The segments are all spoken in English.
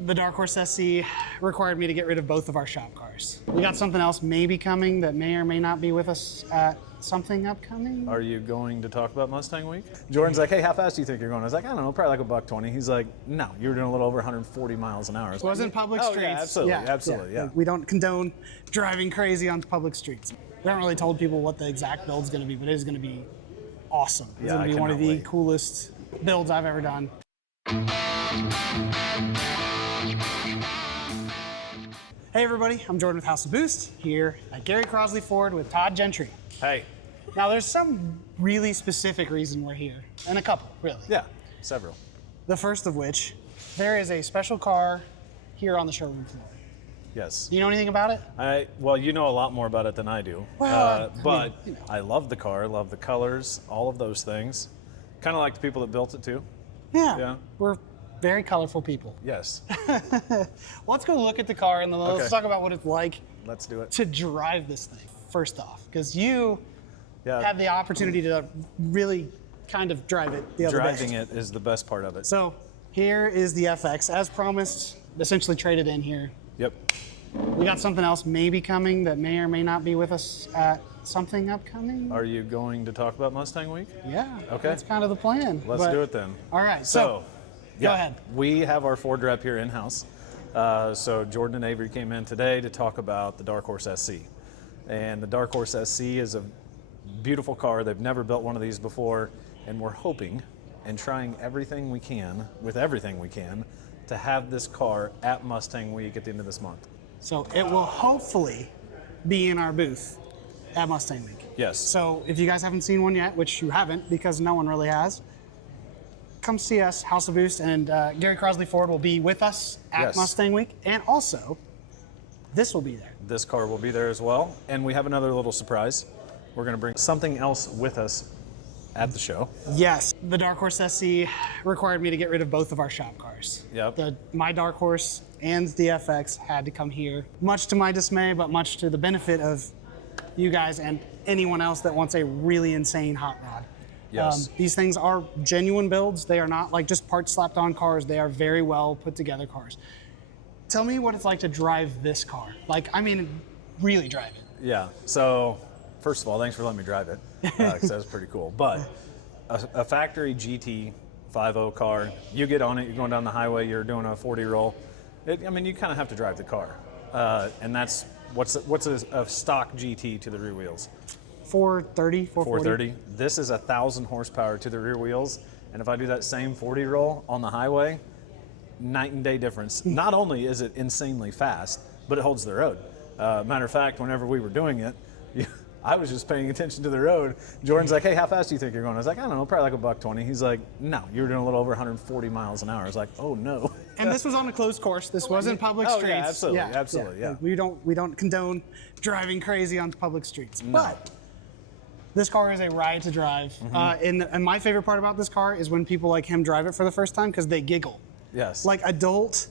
The Dark Horse SC required me to get rid of both of our shop cars. We got something else maybe coming that may or may not be with us at something upcoming. Are you going to talk about Mustang Week? Jordan's like, hey, how fast do you think you're going? I was like, I don't know, probably like $120. He's like, no, you were doing a little over 140 miles an hour. It wasn't public streets. Yeah, absolutely. Like, we don't condone driving crazy on public streets. We haven't really told people what the exact build's going to be, but it is going to be awesome. It's going to be one of the coolest builds I've ever done. Hey everybody, I'm Jordan with House of Boost, here at Gary Crossley Ford with Todd Gentry. Hey. Now there's some really specific reason we're here, and a couple, really. Yeah, several. The first of which, there is a special car here on the showroom floor. Yes. Do you know anything about it? Well, you know a lot more about it than I do. Well, but I love the car, love the colors, all of those things. Kind of like the people that built it too. Yeah. We're very colorful people. Yes. Let's go look at the car and then let's talk about what it's like. Let's do it. To drive this thing, first off, because you have the opportunity to really kind of drive it the other day. Driving it is the best part of it. So here is the FX, as promised, essentially traded in here. Yep. We got something else maybe coming that may or may not be with us at something upcoming. Are you going to talk about Mustang Week? Yeah. Okay. That's kind of the plan. Let's do it then. All right. So go ahead. We have our Ford rep here in-house. So Jordan and Avery came in today to talk about the Dark Horse SC. And the Dark Horse SC is a beautiful car. They've never built one of these before. And we're hoping and trying everything we can, with everything we can, to have this car at Mustang Week at the end of this month. So it will hopefully be in our booth at Mustang Week. Yes. So if you guys haven't seen one yet, which you haven't because no one really has, come see us, House of Boost, and Gary Crossley Ford will be with us at Mustang Week. And also, this will be there. This car will be there as well. And we have another little surprise. We're going to bring something else with us at the show. Yes. The Dark Horse SC required me to get rid of both of our shop cars. Yep. My Dark Horse and the FX had to come here, much to my dismay, but much to the benefit of you guys and anyone else that wants a really insane hot rod. Yes. These things are genuine builds. They are not like just parts slapped on cars. They are very well put together cars. Tell me what it's like to drive this car. Like, I mean, really drive it. Yeah. So, first of all, thanks for letting me drive it, because that was pretty cool. But a factory GT 5.0 car, you get on it, you're going down the highway, you're doing a 40 roll. I mean, you kind of have to drive the car, and that's what's a stock GT to the rear wheels. 430, 440. 430. This is 1,000 horsepower to the rear wheels, and if I do that same 40 roll on the highway, night and day difference. Not only is it insanely fast, but it holds the road. Matter of fact, whenever we were doing it, I was just paying attention to the road. Jordan's like, hey, how fast do you think you're going? I was like, I don't know, probably like $120. He's like, no, you were doing a little over 140 miles an hour. I was like, oh no. And this was on a closed course. This wasn't public streets. Yeah, absolutely. Yeah. We don't condone driving crazy on public streets. No. But this car is a ride to drive. And my favorite part about this car is when people like him drive it for the first time because they giggle. Yes. Like adult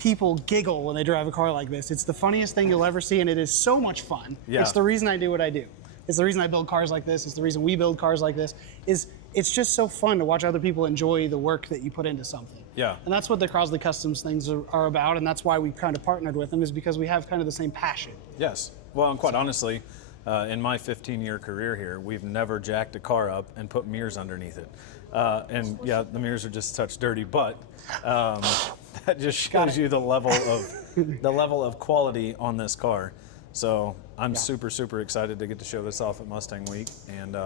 people giggle when they drive a car like this. It's the funniest thing you'll ever see, and it is so much fun. Yeah. It's the reason I do what I do. It's the reason I build cars like this. It's the reason we build cars like this. It's just so fun to watch other people enjoy the work that you put into something. Yeah. And that's what the Crossley Customs things are about, and that's why we kind of partnered with them, is because we have kind of the same passion. Yes. Well, and quite honestly, in my 15-year career here, we've never jacked a car up and put mirrors underneath it. And yeah, the mirrors are just a touch dirty, but that just shows you the level of quality on this car. So I'm super excited to get to show this off at Mustang Week. And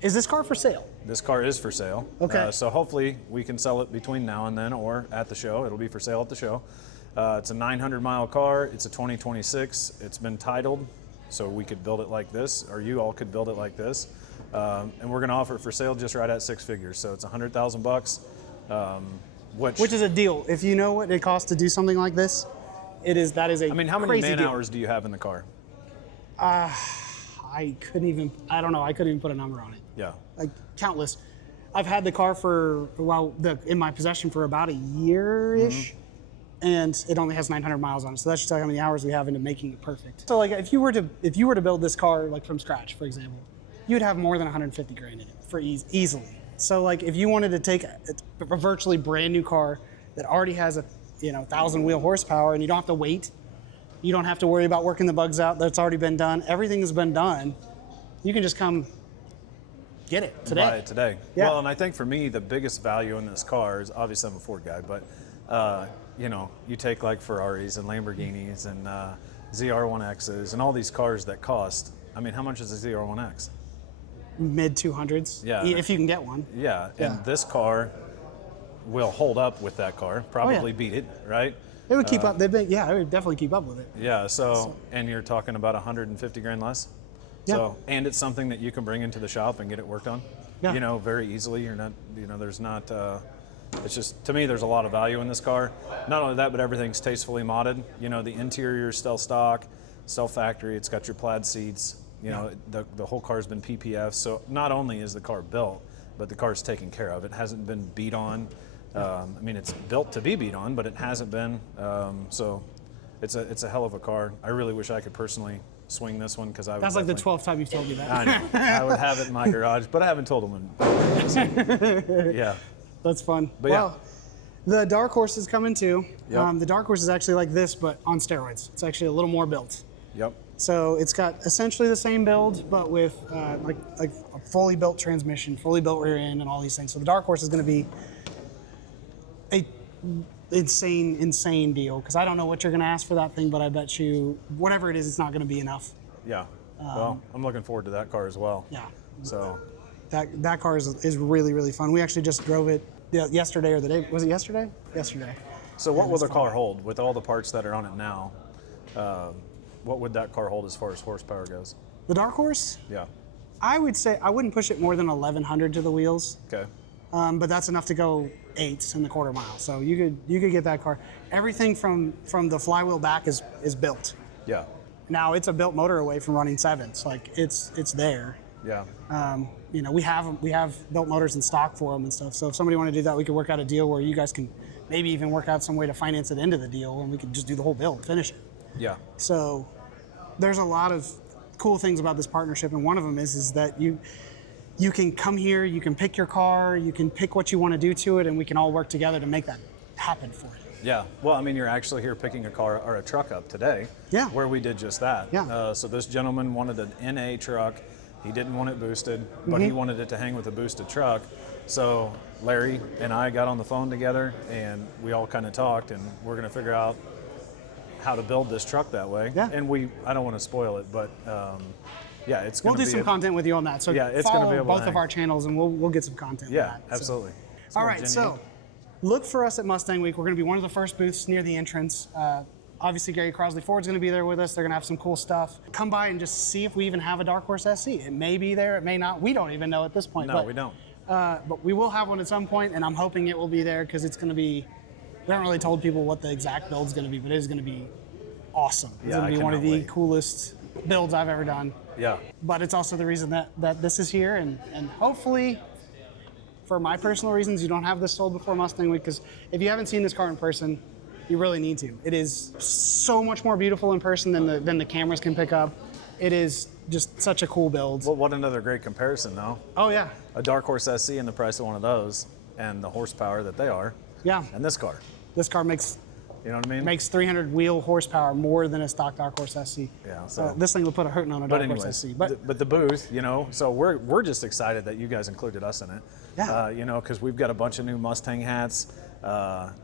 is this car for sale? This car is for sale. Okay. So hopefully we can sell it between now and then, or at the show. It'll be for sale at the show. It's a 900-mile car. It's a 2026. It's been titled, so we could build it like this, or you all could build it like this. And we're going to offer it for sale just right at 6 figures. So it's $100,000, which is a deal. If you know what it costs to do something like this, that is a I mean, how many man hours do you have in the car? I couldn't even put a number on it. Yeah. Like countless. I've had the car in my possession for about a year-ish. And it only has 900 miles on it, so that should tell you how many hours we have into making it perfect. So, like, if you were to build this car like from scratch, for example, you'd have more than 150 grand in it for easily. So, like, if you wanted to take a virtually brand new car that already has 1,000 wheel horsepower, and you don't have to wait. You don't have to worry about working the bugs out. That's already been done. Everything has been done. You can just come get it today. Buy it today. Yeah. Well, and I think for me, the biggest value in this car is, obviously I'm a Ford guy, but you take like Ferraris and Lamborghinis and ZR1Xs and all these cars that cost. I mean, how much is a ZR1X? Mid 200s. Yeah. If you can get one. Yeah. And this car will hold up with that car. Probably beat it, right? It would keep up. It would definitely keep up with it. Yeah. So, and you're talking about 150 grand less. Yeah. So, and it's something that you can bring into the shop and get it worked on. Yeah. Very easily. You're not. There's not. It's just, to me, there's a lot of value in this car. Not only that, but everything's tastefully modded. The interior is still stock, still factory. It's got your plaid seats. The whole car's been PPF. So not only is the car built, but the car's taken care of. It hasn't been beat on. It's built to be beat on, but it hasn't been. So it's a hell of a car. I really wish I could personally swing this one, because I would. That's like the 12th time you've told me that. I know. I would have it in my garage, but I haven't told them. Yeah. That's fun. But well, the Dark Horse is coming too. Yep. The Dark Horse is actually like this, but on steroids. It's actually a little more built. Yep. So it's got essentially the same build, but with like a fully built transmission, fully built rear end, and all these things. So the Dark Horse is going to be a insane deal, because I don't know what you're going to ask for that thing, but I bet you whatever it is, it's not going to be enough. Yeah. Well, I'm looking forward to that car as well. Yeah. So that car is really fun. We actually just drove it yesterday, or the day, was it yesterday? Yesterday. So what will the car hold with all the parts that are on it now? What would that car hold as far as horsepower goes? The Dark Horse? Yeah. I would say I wouldn't push it more than 1,100 to the wheels. Okay. But that's enough to go 8s in the quarter mile. So you could get that car. Everything from the flywheel back is built. Yeah. Now it's a built motor away from running 7s. Like it's there. Yeah. We have built motors in stock for them and stuff. So if somebody wanted to do that, we could work out a deal where you guys can maybe even work out some way to finance it into the deal, and we could just do the whole build, finish it. Yeah. So there's a lot of cool things about this partnership, and one of them is that you can come here, you can pick your car, you can pick what you want to do to it, and we can all work together to make that happen for you. Yeah. Well, you're actually here picking a car or a truck up today. Yeah. Where we did just that. Yeah. So this gentleman wanted an NA truck. He didn't want it boosted, but he wanted it to hang with a boosted truck. So Larry and I got on the phone together, and we all kind of talked, and we're going to figure out how to build this truck that way. Yeah. And I don't want to spoil it, but it's going to be. We'll do some content with you on that. So yeah, it's going to be able both to of our channels, and we'll get some content. Yeah, on that. absolutely. So. All right, so look for us at Mustang Week. We're going to be one of the first booths near the entrance. Obviously, Gary Crossley Ford's going to be there with us. They're going to have some cool stuff. Come by and just see if we even have a Dark Horse SC. It may be there, it may not. We don't even know at this point. No, we don't. But we will have one at some point, and I'm hoping it will be there, because it's going to be. We haven't really told people what the exact build's going to be, but it is going to be awesome. It's going to be one of the coolest builds I've ever done. Yeah. But it's also the reason that this is here, and hopefully, for my personal reasons, you don't have this sold before Mustang Week, because if you haven't seen this car in person, you really need to. It is so much more beautiful in person than the cameras can pick up. It is just such a cool build. Well, what another great comparison, though. Oh, yeah. A Dark Horse SC and the price of one of those, and the horsepower that they are. Yeah. And this car. This car makes, you know what I mean? Makes 300 wheel horsepower more than a stock Dark Horse SC. Yeah. So this thing would put a hurting on a Dark Horse SC. But the booth, so we're just excited that you guys included us in it. Yeah. Because we've got a bunch of new Mustang hats.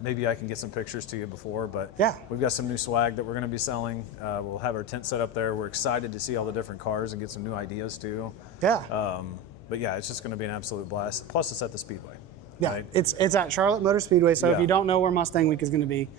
Maybe I can get some pictures to you before, but yeah, we've got some new swag that we're going to be selling. We'll have our tent set up there. We're excited to see all the different cars and get some new ideas too. Yeah. But yeah, it's just going to be an absolute blast. Plus, it's at the Speedway. Yeah, right? it's at Charlotte Motor Speedway. So if you don't know where Mustang Week is going to be,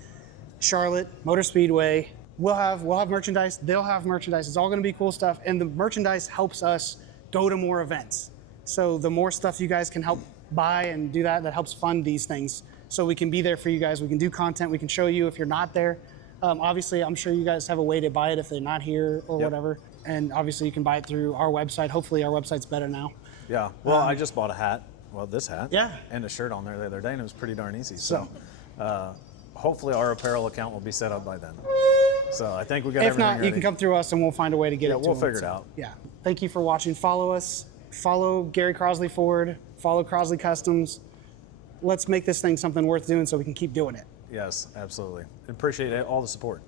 Charlotte Motor Speedway. We'll have merchandise. They'll have merchandise. It's all going to be cool stuff, and the merchandise helps us go to more events. So the more stuff you guys can help buy and do that helps fund these things. So we can be there for you guys. We can do content. We can show you if you're not there. Obviously, I'm sure you guys have a way to buy it if they're not here or whatever. And obviously, you can buy it through our website. Hopefully, our website's better now. Yeah. Well, I just bought a hat. Well, this hat. Yeah. And a shirt on there the other day, and it was pretty darn easy. So hopefully, our apparel account will be set up by then. So I think we got everything ready. If not, you can come through us, and we'll find a way to get it to them. Yeah, we'll figure it out. Yeah. Thank you for watching. Follow us. Follow Gary Crossley Ford. Follow Crossley Customs. Let's make this thing something worth doing so we can keep doing it. Yes, absolutely. Appreciate all the support.